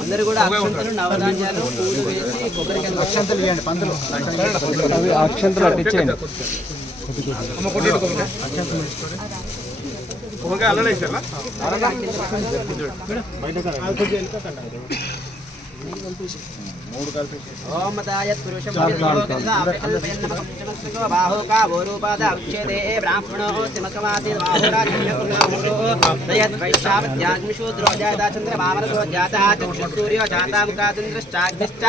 అందరూ కూడా అక్షంతలు నవధాన్యాలు పూలు వేసి అక్షంతలు ఇవ్వండి పందులు. కొబ్బరికాయ అల్లడే ఇచ్చారా ఓం మతాయత్ పురుషం బాహో కావో రూపాద ఉచ్యతే బ్రాహ్మణో సిమకమాసి బాహురాజయత్ వైశ్యావత్యాగ్నిశూద్రో జాతా చంద్ర భావనతో జాతా చక్షుసూర్యో జాతా ముఖాచంద్రశ్చాగ్నిశ్చ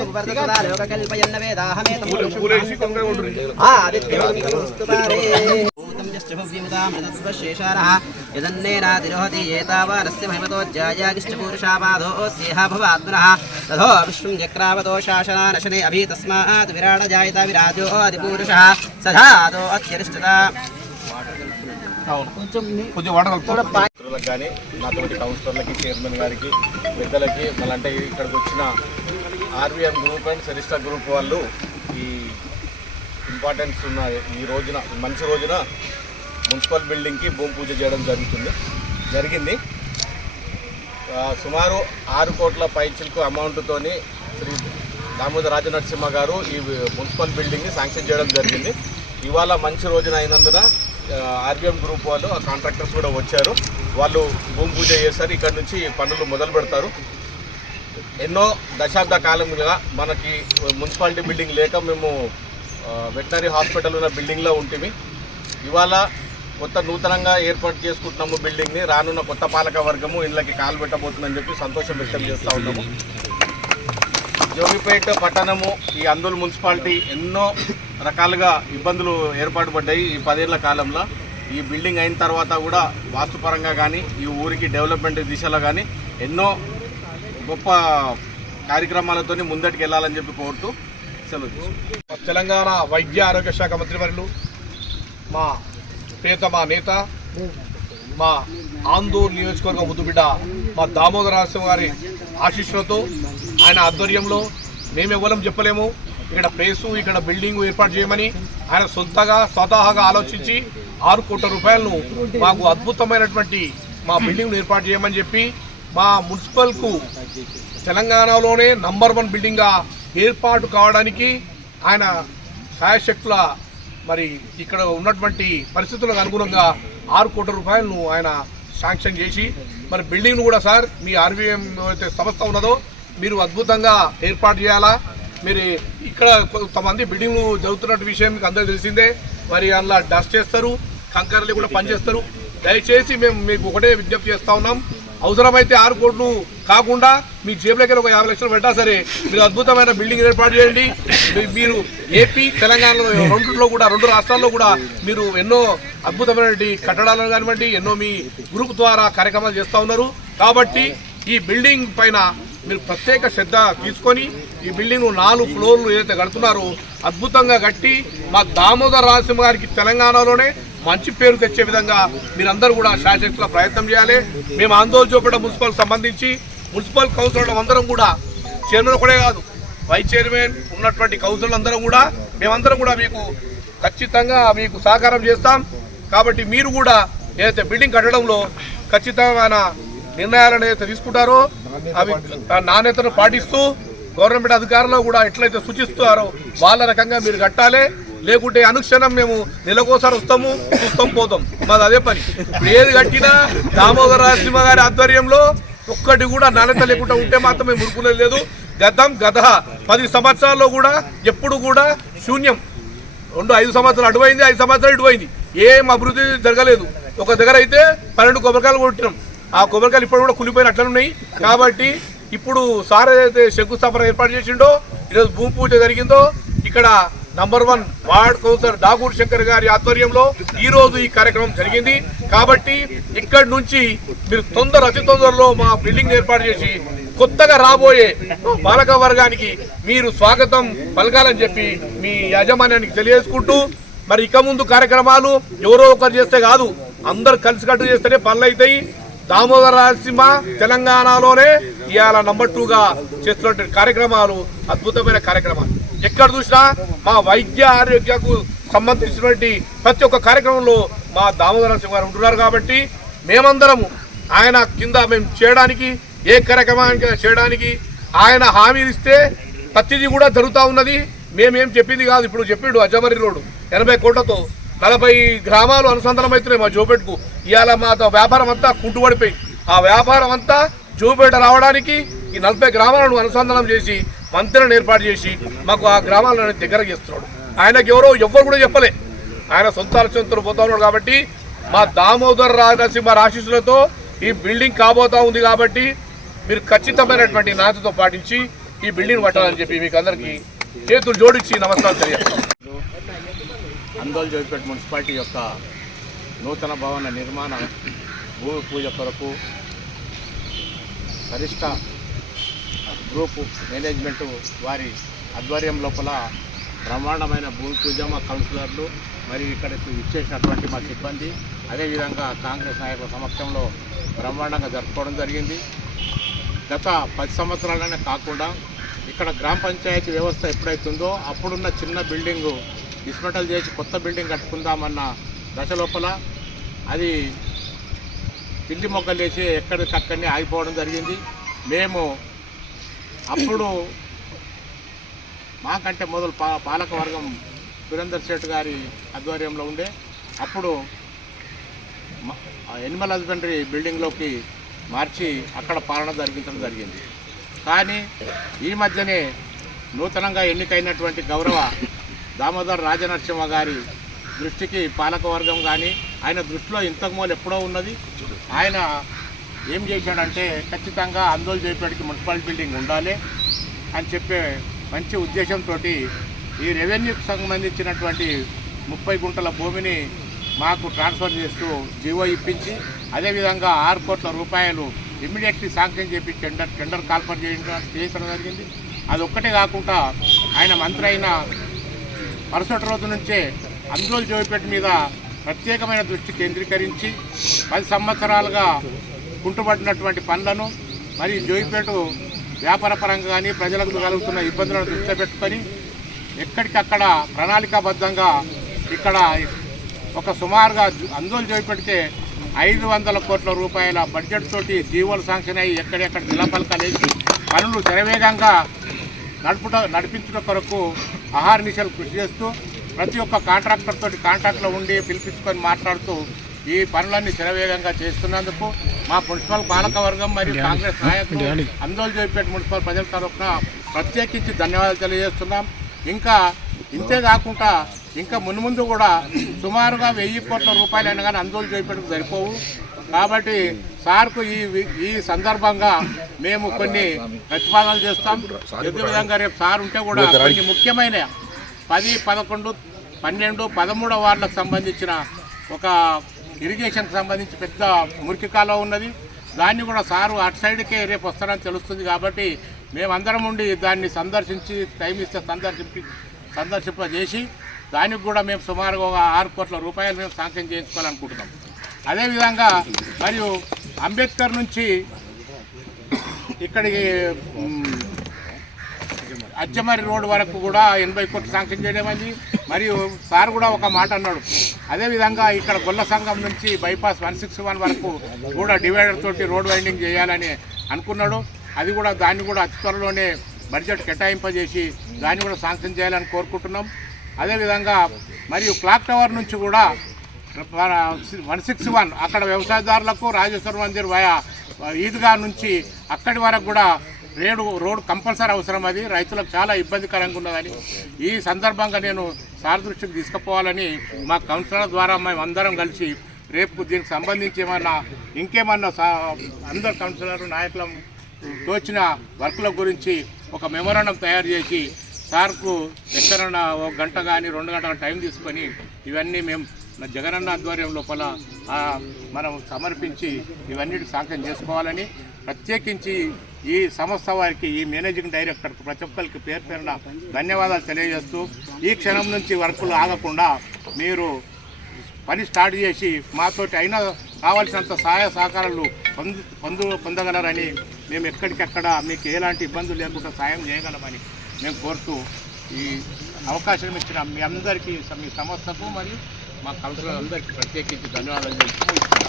సువర్ధకదా లోకకల్పయన్న వేదాహమేతం పూలేసి కొబ్బరికాయ यदन्नेनातिरोहति यदन्नेनातिरोहति एतावानस्य महिमतोज्जायागिष्टपूरुषापादोऽस्येह भवात्मनः तथो विश्वं यक्रावतो शासनानशने अभि तस्मात् विराडजायिता विराजो अधिपूरुषः సధాదో అత్యరిష్టత కానీ నాతోటి కౌన్సిలర్లకి చైర్మన్ గారికి పెద్దలకి మళ్ళీ అంటే ఇక్కడికి వచ్చిన RBM group and Sarishta group వాళ్ళు ఇంపార్టెన్స్ ఉన్న ఈ రోజున మంచి రోజున మున్సిపల్ బిల్డింగ్కి భూమి పూజ చేయడం జరుగుతుంది. జరిగింది. సుమారు ఆరు కోట్ల పైచిలకు అమౌంట్తోని శ్రీ దామోదర రాజనరసింహ గారు ఈ మున్సిపల్ బిల్డింగ్ని శాంక్షన్ చేయడం జరిగింది. ఇవాళ మంచి రోజున అయినందున ఆర్బిఎం గ్రూప్ వాళ్ళు ఆ కాంట్రాక్టర్స్ కూడా వచ్చారు. వాళ్ళు భూమి పూజ చేస్తారు. ఇక్కడ నుంచి పనులు మొదలు పెడతారు. ఎన్నో దశాబ్ద కాలంగా మనకి మున్సిపాలిటీ బిల్డింగ్ లేక మేము వెటనరీ హాస్పిటల్ ఉన్న బిల్డింగ్లో ఉంటుంది ఇవాళ కొత్త నూతనంగా ఏర్పాటు చేసుకుంటున్నాము బిల్డింగ్ని. రానున్న కొత్త పాలక వర్గము ఇళ్ళకి కాలు పెట్టబోతుందని చెప్పి సంతోషం వ్యక్తం చేస్తూ ఉన్నాము. జోగిపేట పట్టణము ఈ అందులు మున్సిపాలిటీ ఎన్నో రకాలుగా ఇబ్బందులు ఏర్పాటు పడ్డాయి ఈ పదేళ్ళ కాలంలో. ఈ బిల్డింగ్ అయిన తర్వాత కూడా వాస్తుపరంగా కానీ ఈ ఊరికి డెవలప్మెంట్ దిశలో కానీ ఎన్నో గొప్ప కార్యక్రమాలతోని ముందటికి వెళ్ళాలని చెప్పి కోరుతూ తెలంగాణ వైద్య ఆరోగ్య శాఖ మంత్రివర్యులు మా ప్రియతమ నేత మా ఆందోళన నియోజకవర్గ ముద్దుబిడ్డ మా దామోదర నరసింహ గారి ఆశీస్సులతో ఆయన ఆధ్వర్యంలో మేము చెప్పలేము. ఇక్కడ ప్లేసు ఇక్కడ బిల్డింగ్ ఏర్పాటు చేయమని ఆయన సొంతగా స్వతహాగా ఆలోచించి ఆరు కోట్ల రూపాయలను మాకు అద్భుతమైనటువంటి మా బిల్డింగ్ను ఏర్పాటు చేయమని చెప్పి మా మున్సిపల్కు తెలంగాణలోనే నంబర్ వన్ బిల్డింగ్గా ఏర్పాటు కావడానికి ఆయన సాయశక్తుల మరి ఇక్కడ ఉన్నటువంటి పరిస్థితులకు అనుగుణంగా ఆరు కోట్ల రూపాయలను ఆయన శాంక్షన్ చేసి మరి బిల్డింగ్ను కూడా సార్ మీ ఆర్వీఎం అయితే సంస్థ ఉన్నదో మీరు అద్భుతంగా ఏర్పాటు చేయాలా? మీరు ఇక్కడ కొంతమంది బిల్డింగ్లు జరుగుతున్నట్టు విషయం మీకు అందరూ తెలిసిందే. మరి అందులో డస్ట్ చేస్తారు కంకర్లు కూడా పనిచేస్తారు. దయచేసి మేము మీకు ఒకటే విజ్ఞప్తి చేస్తా ఉన్నాం. అవసరమైతే ఆరు కోట్లు కాకుండా మీ జేబులకి ఒక యాభై లక్షలు పెట్టా సరే మీరు అద్భుతమైన బిల్డింగ్ ఏర్పాటు చేయండి. మీరు ఏపీ తెలంగాణలో రెండులో కూడా రెండు రాష్ట్రాల్లో కూడా మీరు ఎన్నో అద్భుతమైనటువంటి కట్టడాలను కానివ్వండి ఎన్నో మీ గ్రూప్ ద్వారా కార్యక్రమాలు చేస్తూ ఉన్నారు. కాబట్టి ఈ బిల్డింగ్ పైన మీరు ప్రత్యేక శ్రద్ధ తీసుకొని ఈ బిల్డింగ్ నాలుగు ఫ్లోర్లు ఏదైతే కడుతున్నారో అద్భుతంగా కట్టి మా దామోదర రాజసింహ గారికి తెలంగాణలోనే మంచి పేరు తెచ్చే విధంగా మీరందరూ కూడా శాశ్వత ప్రయత్నం చేయాలి. మేము ఆందోళన చూపడం మున్సిపల్ సంబంధించి మున్సిపల్ కౌన్సిలర్లు అందరం కూడా చైర్మన్ ఒకడే కాదు వైస్ చైర్మన్ ఉన్నటువంటి కౌన్సిలర్లు అందరం కూడా మేమందరం కూడా మీకు ఖచ్చితంగా మీకు సహకారం చేస్తాం. కాబట్టి మీరు కూడా ఏదైతే బిల్డింగ్ కట్టడంలో ఖచ్చితమైన నిర్ణయాలను ఏదైతే తీసుకుంటారో అవి నాణ్యతను పాటిస్తూ గవర్నమెంట్ అధికారులు కూడా ఎట్లయితే సూచిస్తారో వాళ్ళ రకంగా మీరు కట్టాలి. లేకుంటే అనుక్షణం మేము నెలకోసారి వస్తాము చూస్తాం పోతాం. మాది అదే పని. ఇప్పుడు ఏది కట్టినా దామోదర నరసింహ గారి ఆధ్వర్యంలో ఒక్కటి కూడా నాణ్యత లేకుండా ఉంటే మాత్రం మేము మురుకులేదు లేదు. గతం గత పది సంవత్సరాల్లో కూడా ఎప్పుడు కూడా శూన్యం. రెండు ఐదు సంవత్సరాలు అటువైంది ఐదు సంవత్సరాలు ఇటువైంది. ఏం అభివృద్ధి జరగలేదు. ఒక దగ్గర అయితే పన్నెండు కొబ్బరికాయలు కొట్టినాం. ఆ కొబ్బరికాయలు ఇప్పుడు కూడా కులిపోయిన అట్లనున్నాయి కాబట్టి ఇప్పుడు సార్ ఏదైతే శంకుస్థాపన ఏర్పాటు చేసిండో ఈరోజు భూమి పూజ జరిగిందో ఇక్కడ number one ward councillor Dagur Shankar గారి ఆధ్వర్యంలో ఈ రోజు ఈ కార్యక్రమం జరిగింది. కాబట్టి ఇక్కడి నుంచి మీరు తొందర అతి తొందరలో మా బిల్డింగ్ ఏర్పాటు చేసి కొత్తగా రాబోయే బాలక వర్గానికి మీరు స్వాగతం పలకాలని చెప్పి మీ యాజమాన్యానికి తెలియజేసుకుంటూ మరి ఇక ముందు కార్యక్రమాలు ఎవరో ఒకరు చేస్తే కాదు అందరు కలిసికట్టు చేస్తేనే పనులు అవుతాయి దామోదర రాయలసీమ తెలంగాణలోనే ఇవాళ నంబర్ టూగా చేస్తున్నటువంటి కార్యక్రమాలు అద్భుతమైన కార్యక్రమాలు. ఎక్కడ చూసినా మా వైద్య ఆరోగ్యకు సంబంధించినటువంటి ప్రతి ఒక్క కార్యక్రమంలో మా దామోదర సింహ గారు ఉంటున్నారు కాబట్టి మేమందరము ఆయన కింద మేము చేయడానికి ఏ కార్యక్రమానికి చేయడానికి ఆయన హామీలు ఇస్తే ప్రతిదీ కూడా జరుగుతూ ఉన్నది. మేమేం చెప్పింది కాదు. ఇప్పుడు చెప్పిండు అజమరి రోడ్డు. ఎనభై కోట్లతో నలభై గ్రామాలు అనుసంధానమవుతున్నాయి మా జోపేటకు ఇవాళ మా వ్యాపారం అంతా కుంటుపడిపోయి ఆ వ్యాపారం అంతా జోపేట రావడానికి ఈ నలభై గ్రామాలను అనుసంధానం చేసి మంత్రులను ఏర్పాటు చేసి మాకు ఆ గ్రామాలను దగ్గర చేస్తున్నాడు. ఆయనకి ఎవరో ఎవ్వరు కూడా చెప్పలే. ఆయన సొంత ఆలోచనతో పోతా ఉన్నాడు కాబట్టి మా దామోదర్ రాజనరసింహ ఆశీస్సులతో ఈ బిల్డింగ్ కాబోతా ఉంది కాబట్టి మీరు ఖచ్చితమైనటువంటి నాణ్యతతో పాటించి ఈ బిల్డింగ్ పట్టాలని చెప్పి మీకు అందరికీ చేతులు జోడించి నమస్కారం తెలియజేస్తాను అందోల్ జోగిపేట మున్సిపాలిటీ యొక్క నూతన భవన నిర్మాణ భూమి పూజ కొరకు గరిష్ట గ్రూపు మేనేజ్మెంటు వారి ఆధ్వర్యం లోపల బ్రహ్మాండమైన భూమి పూజ మా కౌన్సిలర్లు మరియు ఇక్కడికి ఇచ్చేసినటువంటి మా సిబ్బంది అదేవిధంగా కాంగ్రెస్ నాయకుల సమక్షంలో బ్రహ్మాండంగా జరుపుకోవడం జరిగింది. గత పది సంవత్సరాలనే కాకుండా ఇక్కడ గ్రామ పంచాయతీ వ్యవస్థ ఎప్పుడైతుందో అప్పుడున్న చిన్న బిల్డింగు డిస్మెంటల్ చేసి కొత్త బిల్డింగ్ కట్టుకుందామన్న దశ లోపల అది పిల్లి మొగ్గలు వేసి ఎక్కడికక్కడనే ఆగిపోవడం జరిగింది. మేము అప్పుడు మాకంటే మొదలు పా పాలకవర్గం సురేందర్ శెట్ గారి ఆధ్వర్యంలో ఉండే అప్పుడు ఎనిమల్ హస్బెండరీ బిల్డింగ్లోకి మార్చి అక్కడ పాలన జరిగించడం జరిగింది. కానీ ఈ మధ్యనే నూతనంగా ఎన్నికైనటువంటి గౌరవ దామోదర్ రాజనరసింహ గారి దృష్టికి పాలకవర్గం కానీ ఆయన దృష్టిలో ఇంతకుమూలు ఎప్పుడో ఉన్నది. ఆయన ఏం చేశాడంటే ఖచ్చితంగా ఆందోళన చేయడానికి మున్సిపాలిటీ బిల్డింగ్ ఉండాలి అని చెప్పే మంచి ఉద్దేశంతో ఈ రెవెన్యూకి సంబంధించినటువంటి ముప్పై గుంటల భూమిని మాకు ట్రాన్స్ఫర్ చేస్తూ జీవో ఇప్పించి అదేవిధంగా ఆరు కోట్ల రూపాయలు ఇమ్మీడియట్లీ శాంక్షన్ చేపి టెండర్ టెండర్ కాల్ఫర్ చేయడం చేయించడం జరిగింది. అది ఒక్కటే కాకుండా ఆయన మంత్రి అయిన మరుసటి రోజు నుంచే అందోల్ జోయిపేట మీద ప్రత్యేకమైన దృష్టి కేంద్రీకరించి పది సంవత్సరాలుగా కుంటుపడినటువంటి పనులను మరి జోయిపేటు వ్యాపార పరంగా కానీ ప్రజలకు కలుగుతున్న ఇబ్బందులను దృష్టిలో పెట్టుకొని ఎక్కడికక్కడ ప్రణాళికాబద్ధంగా ఇక్కడ ఒక సుమారుగా అందులో జోయిపెడితే ఐదు వందల కోట్ల రూపాయల బడ్జెట్ తోటి జీవోలు శాంక్షన్ అయ్యి ఎక్కడెక్కడ నిలపలకలేసి పనులు శరవేగంగా నడుపుట నడిపించుట కొరకు ఆహార నిశలు కృషి చేస్తూ ప్రతి ఒక్క కాంట్రాక్టర్ తోటి కాంట్రాక్ట్లో ఉండి పిలిపించుకొని మాట్లాడుతూ ఈ పనులన్నీ శరవేగంగా చేస్తున్నందుకు మా మున్సిపల్ పాలకవర్గం మరియు కాంగ్రెస్ నాయకులు అందోలు జోయిపేట మున్సిపల్ ప్రజల తరఫున ప్రత్యేకించి ధన్యవాదాలు తెలియజేస్తున్నాం. ఇంకా ఇంతే కాకుండా ఇంకా మున్ముందు కూడా సుమారుగా వెయ్యి కోట్ల రూపాయలు అయినా కానీ అందోలు జోయిపేటకు సరిపోవు. కాబట్టి సార్కు ఈ ఈ సందర్భంగా మేము కొన్ని ప్రతిపాదనలు చేస్తాం. విధంగా రేపు సార్ ఉంటే కూడా కొన్ని ముఖ్యమైన పది పదకొండు పన్నెండు పదమూడవ వార్డులకు సంబంధించిన ఒక ఇరిగేషన్కి సంబంధించి పెద్ద మురికి కాలువ ఉన్నది. దాన్ని కూడా సారు అటు సైడ్కే రేపు వస్తారని తెలుస్తుంది కాబట్టి మేమందరం ఉండి దాన్ని సందర్శించి టైం ఇస్తే సందర్శించి సందర్శింపజేసి దానికి కూడా మేము సుమారుగా ఒక ఆరు కోట్ల రూపాయలు మేము సాంక్షన్ చేయించుకోవాలనుకుంటున్నాం. అదేవిధంగా మరియు అంబేద్కర్ నుంచి ఇక్కడికి అచ్చమరి రోడ్ వరకు కూడా ఎనభై కోట్లు శాంక్షన్ చేయడం అయింది. మరియు సార్ కూడా ఒక మాట అన్నాడు. అదేవిధంగా ఇక్కడ గొల్ల సంఘం నుంచి బైపాస్ వన్ సిక్స్ వన్ వరకు కూడా డివైడర్ తోటి రోడ్ వైండింగ్ చేయాలని అనుకున్నాడు. అది కూడా దాన్ని కూడా అతి త్వరలోనే బడ్జెట్ కేటాయింపజేసి దాన్ని కూడా శాంక్షన్ చేయాలని కోరుకుంటున్నాం. అదేవిధంగా మరియు క్లాక్ టవర్ నుంచి కూడా వన్ సిక్స్ వన్ అక్కడ వ్యవసాయదారులకు రాజేశ్వర మందిర్ వయా ఈద్గా నుంచి అక్కడి వరకు కూడా రేడు రోడ్డు కంపల్సరీ అవసరం అది. రైతులకు చాలా ఇబ్బందికరంగా ఉన్నదని ఈ సందర్భంగా నేను సార్ దృష్టికి తీసుకుపోవాలని మా కౌన్సిలర్ ద్వారా మేము అందరం కలిసి రేపు దీనికి సంబంధించి ఏమన్నా ఇంకేమన్నా సా అందరు కౌన్సిలర్ నాయకులం తోచిన వర్కుల గురించి ఒక మెమోరాండం తయారు చేసి సార్కు ఎక్కడన్నా ఒక గంట కానీ రెండు గంటల టైం తీసుకొని ఇవన్నీ మేము జగనన్న ఆధ్వర్యం లోపల మనం సమర్పించి ఇవన్నిటి సాంక్షన్ చేసుకోవాలని ప్రత్యేకించి ఈ సంస్థ వారికి ఈ మేనేజింగ్ డైరెక్టర్ ప్రతి ఒక్కరికి పేరు పేరున ధన్యవాదాలు తెలియజేస్తూ ఈ క్షణం నుంచి వర్కులు ఆగకుండా మీరు పని స్టార్ట్ చేసి మాతోటి అయినా కావాల్సినంత సహాయ సహకారాలు పొందు పొందు పొందగలరని మేము ఎక్కడికెక్కడ మీకు ఎలాంటి ఇబ్బందులు లేకుండా సాయం చేయగలమని మేము కోరుతూ ఈ అవకాశం ఇచ్చిన మీ అందరికీ మీ సంస్థకు మరియు మా కౌన్సిలర్ అందరికీ ప్రత్యేకించి ధన్యవాదాలు